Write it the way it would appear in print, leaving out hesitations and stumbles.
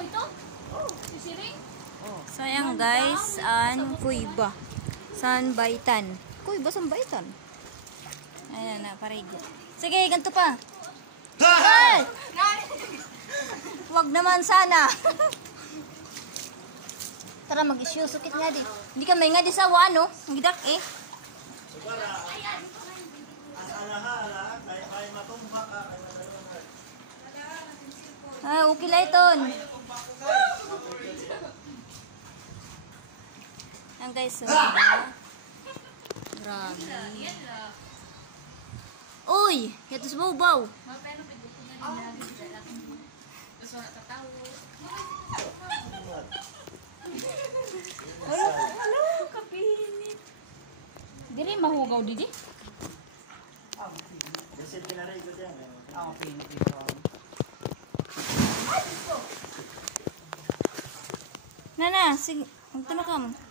ito? Sisiring? So ayan guys, an kuiba. San baitan. Kuiba san baitan. Ayan na, parigo. Sige, ganito pa. Ay! Wag naman sana. Tara mag-issue sukit nga di. Hindi ka may nga di sa wano. Ang gidak eh. Ah, okay lang iton. Ang guys, so, grabe. Uy! Yato sa baw-baw. Hello, kapinit. Diri mahugaw di. Nana, sige. Magtanong ka mo.